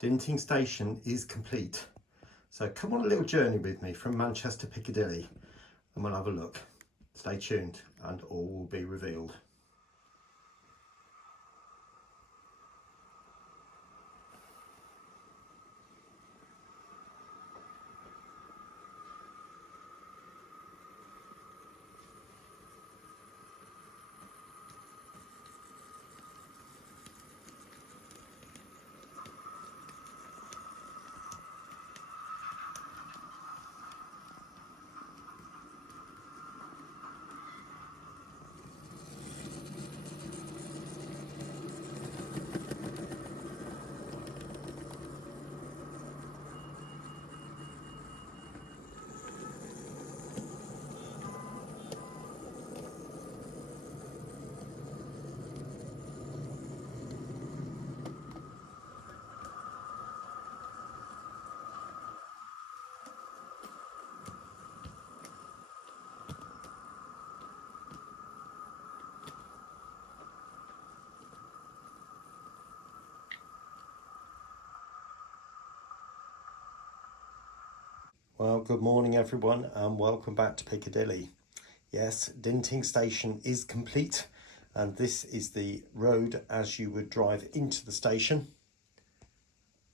Dinting Station is complete. So come on a little journey with me from Manchester Piccadilly and we'll have a look. Stay tuned and all will be revealed. Well, good morning everyone and welcome back to Piccadilly. Yes, Dinting Station is complete and this is the road as you would drive into the station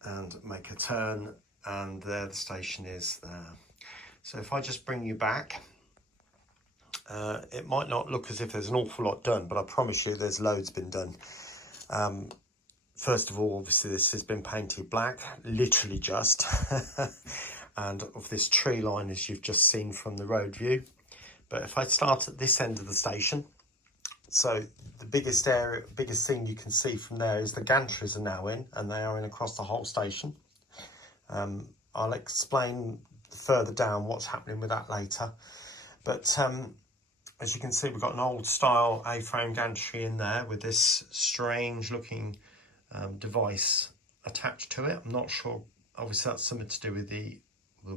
and make a turn, and there the station is there. So if I just bring you back, it might not look as if there's an awful lot done, but I promise you there's loads been done. First of all, obviously this has been painted black, literally just. And of this tree line as you've just seen from the road view. But if I start at this end of the station, so the biggest thing you can see from there is the gantries are now in, and they are in across the whole station. I'll explain further down what's happening with that later. But as you can see, we've got an old style A-frame gantry in there with this strange looking device attached to it. I'm not sure, obviously that's something to do with the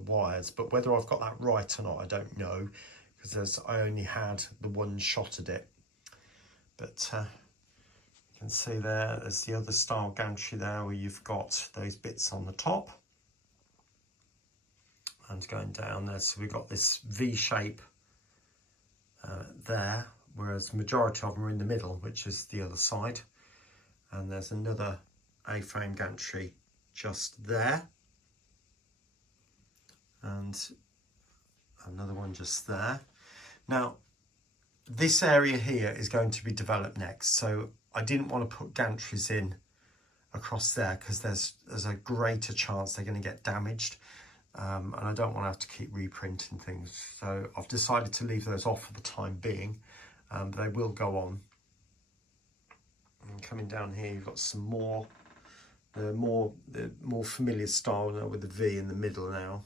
wires, but whether I've got that right or not I don't know, because I only had the one shot at it. But you can see there's the other style gantry there where you've got those bits on the top and going down there. So we've got this V shape there, whereas the majority of them are in the middle, which is the other side. And there's another A-frame gantry just there, and another one just there. Now this area here is going to be developed next, so I didn't want to put gantries in across there because there's a greater chance they're going to get damaged, and I don't want to have to keep reprinting things, so I've decided to leave those off for the time being. But they will go on. And coming down here you've got some more, the more familiar style now with the V in the middle now,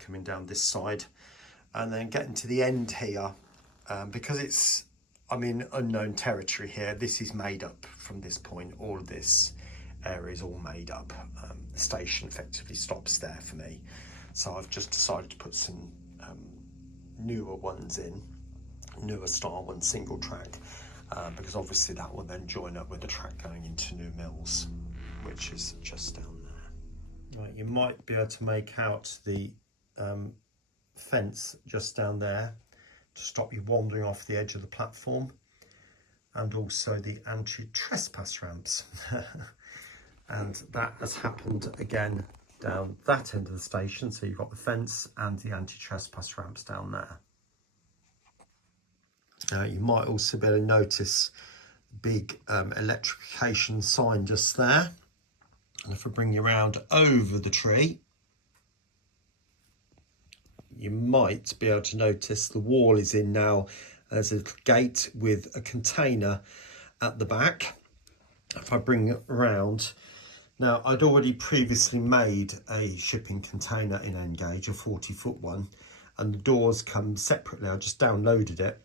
coming down this side, and then getting to the end here, because I'm in unknown territory here. This is made up from this point. All of this area is all made up. The station effectively stops there for me, so I've just decided to put some newer ones in, newer style ones, single track, because obviously that will then join up with the track going into New Mills, which is just down there. Right, you might be able to make out the fence just down there to stop you wandering off the edge of the platform, and also the anti-trespass ramps. And that has happened again down that end of the station, so you've got the fence and the anti-trespass ramps down there. You might also be able to notice the big electrification sign just there, and if I bring you around over the tree, you might be able to notice the wall is in now. There's a gate with a container at the back. If I bring it around, now I'd already previously made a shipping container in N-gauge, a 40-foot one, and the doors come separately. I just downloaded it,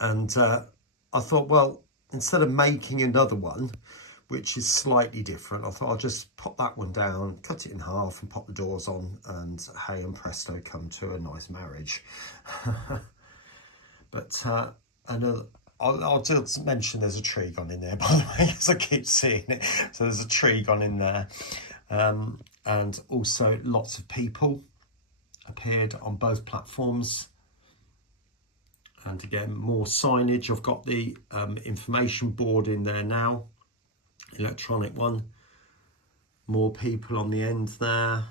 and I thought, well, instead of making another one, which is slightly different, I thought I'll just pop that one down, cut it in half and pop the doors on, and hey and presto, come to a nice marriage. But I'll just mention there's a tree gone in there, by the way, because I keep seeing it. So there's a tree gone in there. and also lots of people appeared on both platforms. And again, more signage. I've got the information board in there now, electronic one. More people on the end there.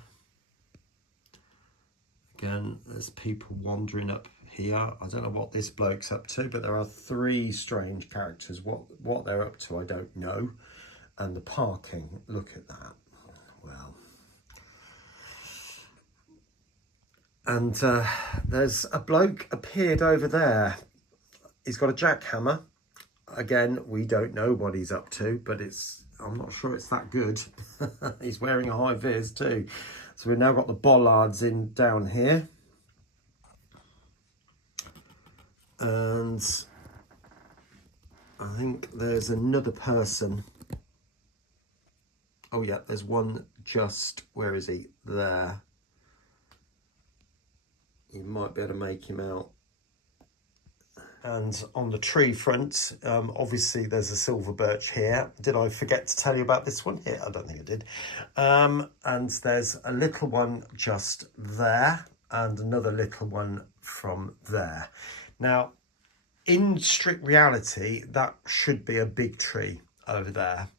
Again, there's people wandering up here. I don't know what this bloke's up to, but there are three strange characters. What they're up to, I don't know. And the parking, look at that. Well. And there's a bloke appeared over there. He's got a jackhammer. Again, we don't know what he's up to, but I'm not sure it's that good. He's wearing a high vis too. So we've now got the bollards in down here. And I think there's another person. Oh yeah, there's one just, where is he? There. You might be able to make him out. And on the tree front, obviously there's a silver birch here. Did I forget to tell you about this one? Yeah, I don't think I did. And there's a little one just there and another little one from there. Now, in strict reality, that should be a big tree over there.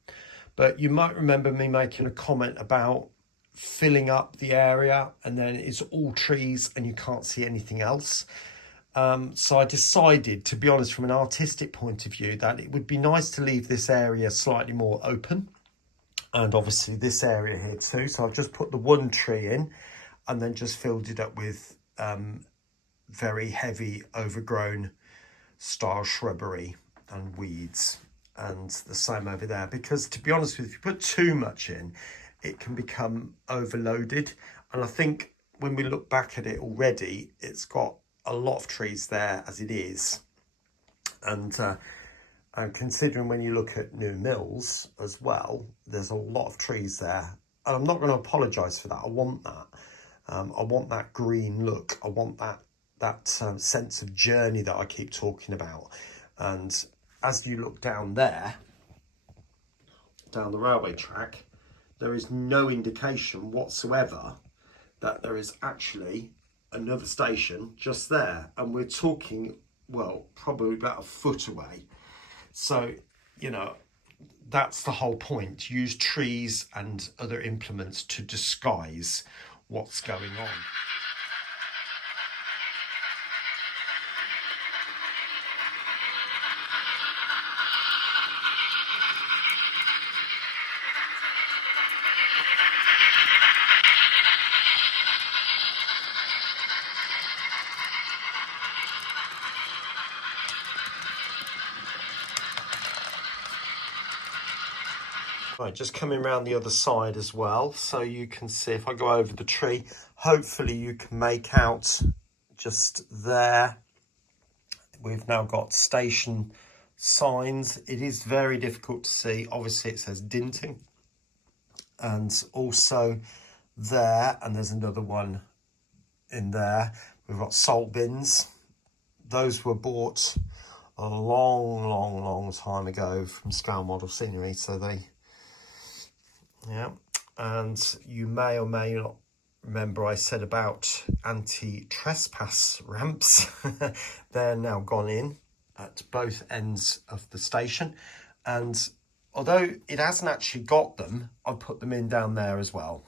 But you might remember me making a comment about filling up the area and then it's all trees and you can't see anything else. So I decided, to be honest, from an artistic point of view, that it would be nice to leave this area slightly more open, and obviously this area here too. So I've just put the one tree in and then just filled it up with very heavy overgrown style shrubbery and weeds, and the same over there, because to be honest with you, if you put too much in, it can become overloaded. And I think when we look back at it already, it's got a lot of trees there as it is. And considering when you look at New Mills as well, there's a lot of trees there. And I'm not going to apologise for that. I want that. I want that green look. I want that sense of journey that I keep talking about. And as you look down there, down the railway track, there is no indication whatsoever that there is actually another station just there, and we're talking, well, probably about a foot away. So, you know, that's the whole point. Use trees and other implements to disguise what's going on. Right, just coming around the other side as well, so you can see, if I go over the tree, hopefully you can make out just there. We've now got station signs. It is very difficult to see. Obviously it says Dinting, and also there, and there's another one in there. We've got salt bins. Those were bought a long time ago from Scale Model Scenery, so they, yeah. And you may or may not remember I said about anti-trespass ramps. They're now gone in at both ends of the station, and although it hasn't actually got them, I put them in down there as well.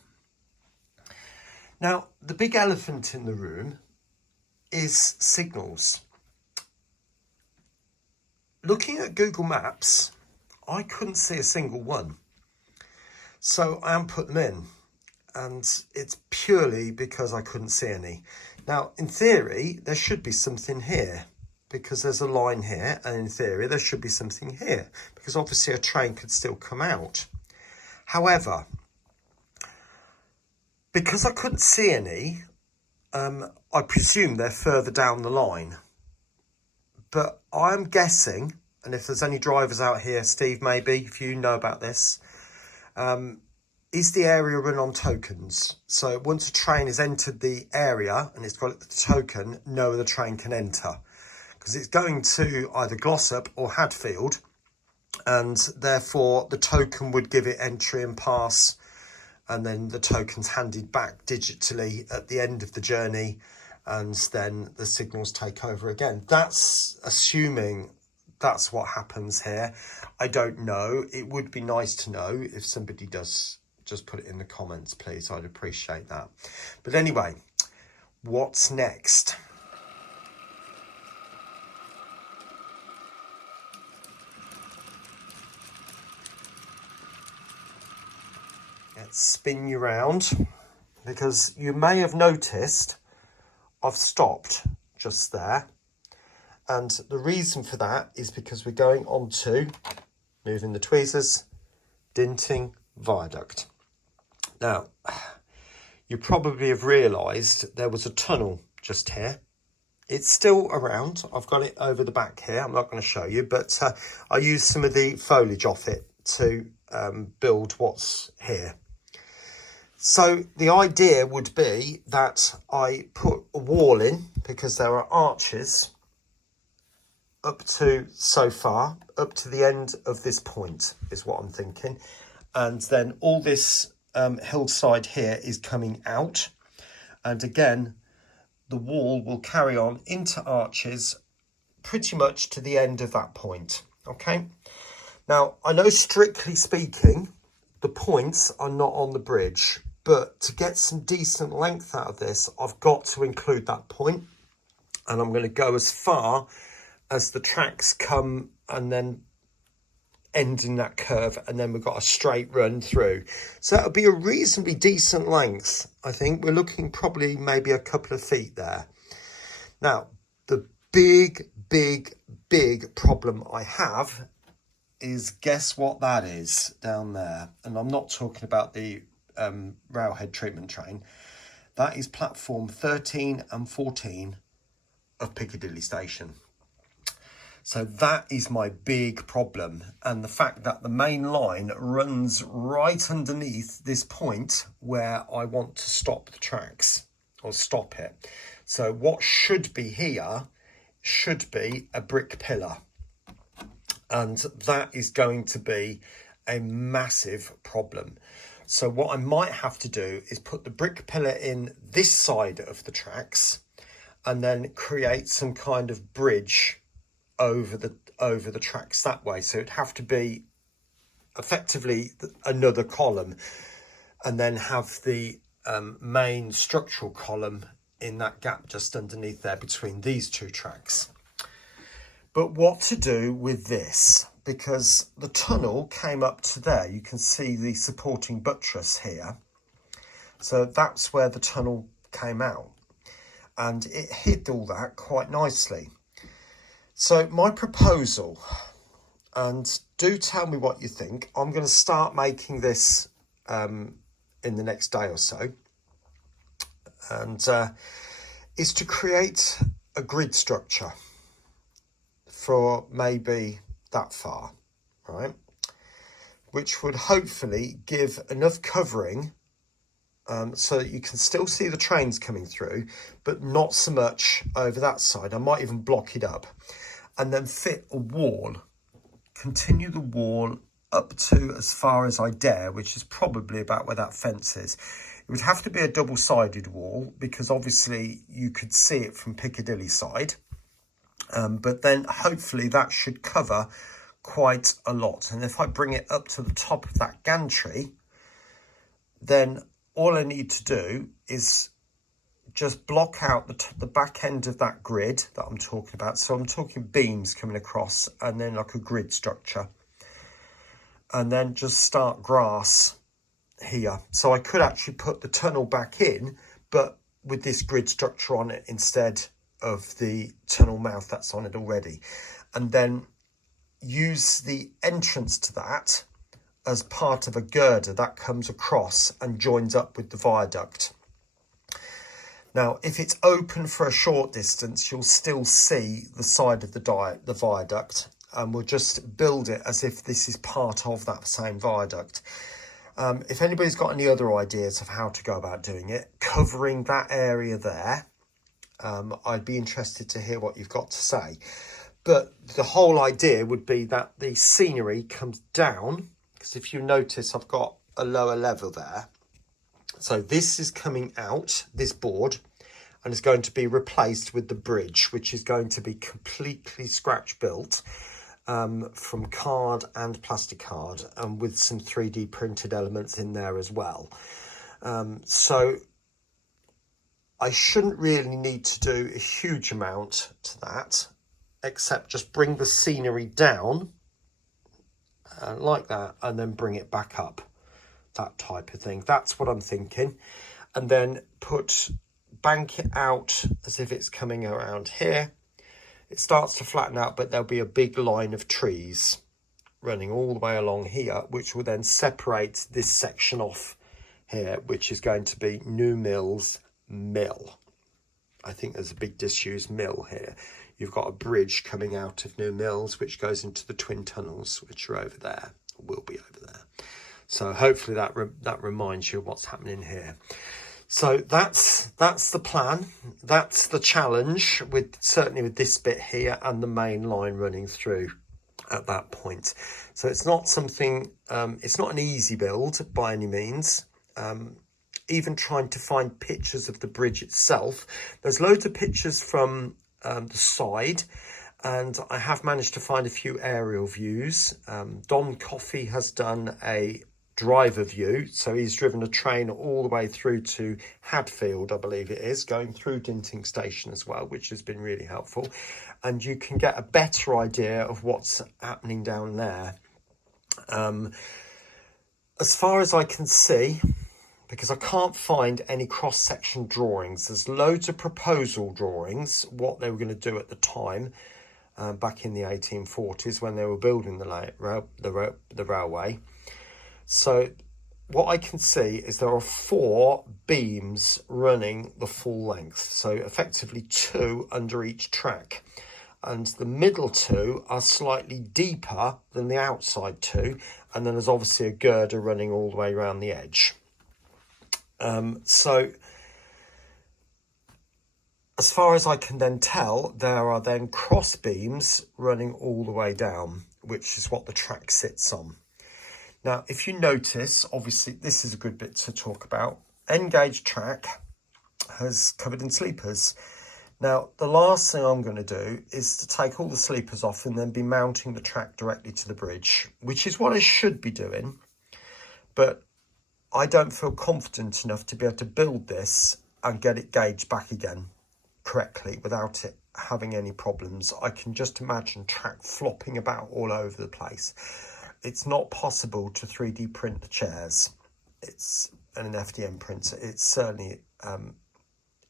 Now, the big elephant in the room is signals. Looking at Google Maps, I couldn't see a single one. So I am put them in, and it's purely because I couldn't see any. Now, in theory, there should be something here, because there's a line here, and in theory, there should be something here, because obviously a train could still come out. However, because I couldn't see any, I presume they're further down the line. But I'm guessing, and if there's any drivers out here, Steve, maybe, if you know about this, is the area run on tokens? So once a train has entered the area and it's got the token, no other train can enter, because it's going to either Glossop or Hadfield, and therefore the token would give it entry and pass and then the token's handed back digitally at the end of the journey, and then the signals take over again. That's assuming that's what happens here. I don't know. It would be nice to know. If somebody does, just put it in the comments, please. I'd appreciate that. But anyway, what's next? Let's spin you round, because you may have noticed I've stopped just there. And the reason for that is because we're going on to, moving the tweezers, Dinting Viaduct. Now, you probably have realised there was a tunnel just here. It's still around. I've got it over the back here. I'm not going to show you, but I used some of the foliage off it to build what's here. So the idea would be that I put a wall in, because there are arches up to so far, up to the end of this point is what I'm thinking. And then all this hillside here is coming out. And again, the wall will carry on into arches pretty much to the end of that point. Okay. Now, I know strictly speaking, the points are not on the bridge, but to get some decent length out of this, I've got to include that point. And I'm going to go as far as the tracks come and then end in that curve, and then we've got a straight run through. So that'll be a reasonably decent length. I think we're looking probably maybe a couple of feet there. Now, the big problem I have is, guess what that is down there? And I'm not talking about the railhead treatment train. That is platform 13 and 14 of Piccadilly Station. So that is my big problem, and the fact that the main line runs right underneath this point where I want to stop the tracks, or stop it. So what should be here should be a brick pillar, and that is going to be a massive problem. So what I might have to do is put the brick pillar in this side of the tracks, and then create some kind of bridge over the tracks that way. So it'd have to be effectively another column, and then have the main structural column in that gap just underneath there between these two tracks. But what to do with this? Because the tunnel came up to there. You can see the supporting buttress here. So that's where the tunnel came out, and it hid all that quite nicely. So my proposal, and do tell me what you think, I'm going to start making this in the next day or so, and is to create a grid structure for maybe that far, right? Which would hopefully give enough covering so that you can still see the trains coming through, but not so much over that side. I might even block it up, and then fit a wall, continue the wall up to as far as I dare, which is probably about where that fence is. It would have to be a double-sided wall, because obviously you could see it from Piccadilly side. But then hopefully that should cover quite a lot. And if I bring it up to the top of that gantry, then all I need to do is just block out the back end of that grid that I'm talking about. So I'm talking beams coming across, and then like a grid structure, and then just start grass here. So I could actually put the tunnel back in, but with this grid structure on it instead of the tunnel mouth that's on it already, and then use the entrance to that as part of a girder that comes across and joins up with the viaduct. Now, if it's open for a short distance, you'll still see the side of the viaduct, and we'll just build it as if this is part of that same viaduct. If anybody's got any other ideas of how to go about doing it, covering that area there, I'd be interested to hear what you've got to say. But the whole idea would be that the scenery comes down, because if you notice, I've got a lower level there. So this is coming out, this board, and it's going to be replaced with the bridge, which is going to be completely scratch built from card and plastic card, and with some 3D printed elements in there as well. So I shouldn't really need to do a huge amount to that, except just bring the scenery down like that, and then bring it back up, that type of thing. That's what I'm thinking. And then bank it out as if it's coming around here. It starts to flatten out, but there'll be a big line of trees running all the way along here, which will then separate this section off here, which is going to be New Mills Mill. I think there's a big disused mill here. You've got a bridge coming out of New Mills, which goes into the twin tunnels, which are over there, or will be over there. So hopefully that reminds you of what's happening here. So that's the plan. That's the challenge, certainly with this bit here and the main line running through at that point. So it's not something, it's not an easy build by any means. Even trying to find pictures of the bridge itself. There's loads of pictures from the side, and I have managed to find a few aerial views. Don Coffey has done a driver view, so he's driven a train all the way through to Hadfield, I believe it is, going through Dinting Station as well, which has been really helpful, and you can get a better idea of what's happening down there. As far as I can see, because I can't find any cross-section drawings, there's loads of proposal drawings, what they were going to do at the time, back in the 1840s when they were building the railway. So what I can see is there are 4 beams running the full length. So effectively 2 under each track. And the middle 2 are slightly deeper than the outside 2. And then there's obviously a girder running all the way around the edge. So as far as I can then tell, there are then cross beams running all the way down, which is what the track sits on. Now, if you notice, obviously, this is a good bit to talk about. N-gauge track has covered in sleepers. Now, the last thing I'm going to do is to take all the sleepers off and then be mounting the track directly to the bridge, which is what I should be doing. But I don't feel confident enough to be able to build this and get it gauged back again correctly without it having any problems. I can just imagine track flopping about all over the place. It's not possible to 3D print the chairs. It's an FDM printer. It's certainly,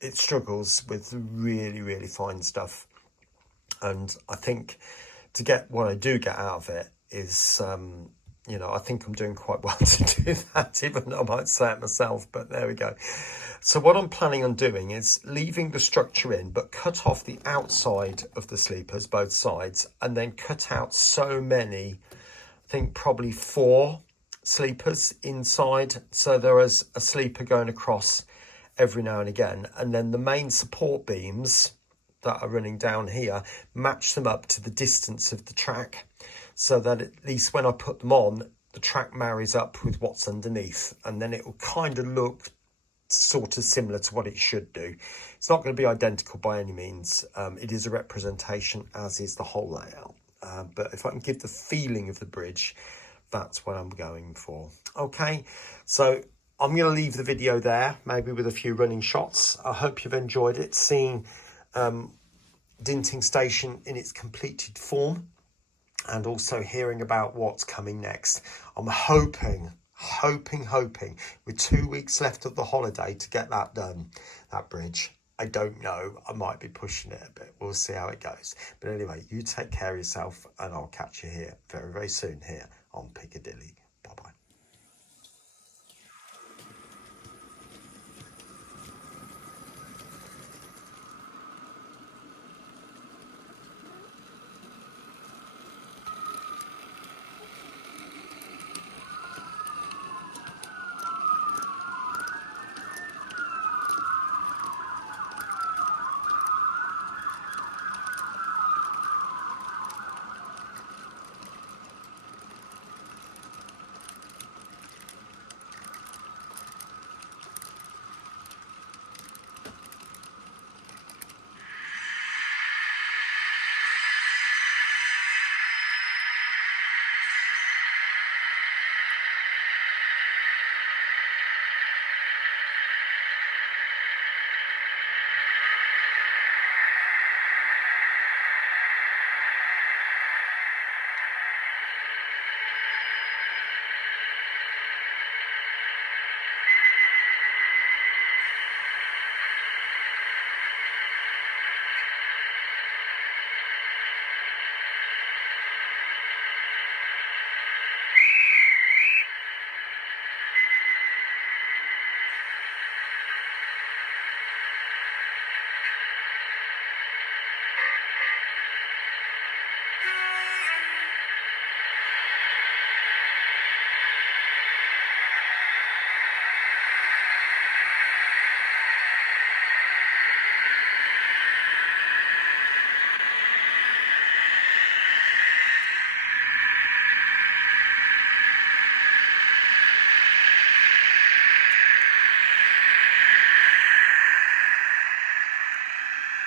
it struggles with really, really fine stuff. And I think to get what I do get out of it is, you know, I think I'm doing quite well to do that, even though I might say it myself, but there we go. So what I'm planning on doing is leaving the structure in, but cut off the outside of the sleepers, both sides, and then cut out so many, I think probably 4 sleepers inside. So there is a sleeper going across every now and again. And then the main support beams that are running down here, match them up to the distance of the track, so that at least when I put them on, the track marries up with what's underneath, and then it will kind of look sort of similar to what it should do. It's not going to be identical by any means. It is a representation, as is the whole layout. But if I can give the feeling of the bridge, that's what I'm going for. Okay, so I'm going to leave the video there, maybe with a few running shots. I hope you've enjoyed it, seeing Dinting Station in its completed form, and also hearing about what's coming next. I'm hoping with 2 weeks left of the holiday to get that done, that bridge. I don't know, I might be pushing it a bit. We'll see how it goes. But anyway, you take care of yourself, and I'll catch you here very, very soon here on Piccadilly.